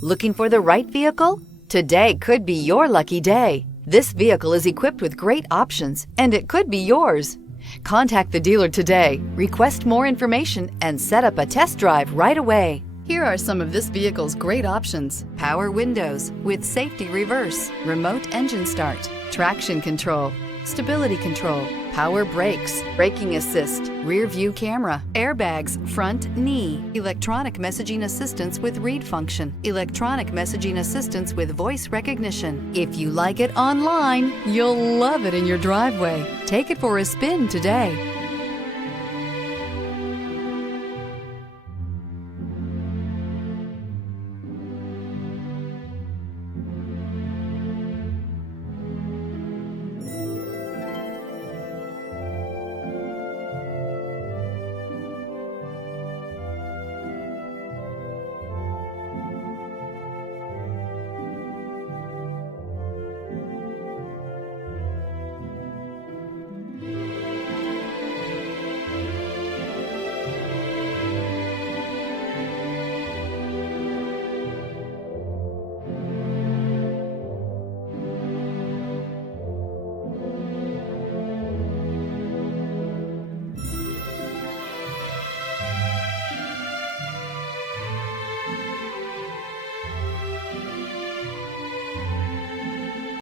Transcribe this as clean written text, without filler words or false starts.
Looking for the right vehicle? Today could be your lucky day. This vehicle is equipped with great options, and it could be yours. Contact the dealer today, request more information, and set up a test drive right away. Here are some of this vehicle's great options: power windows with safety reverse, remote engine start, traction control, stability control, power brakes, braking assist, rear view camera, airbags, front knee, electronic messaging assistance with read function, electronic messaging assistance with voice recognition. If you like it online, you'll love it in your driveway. Take it for a spin today.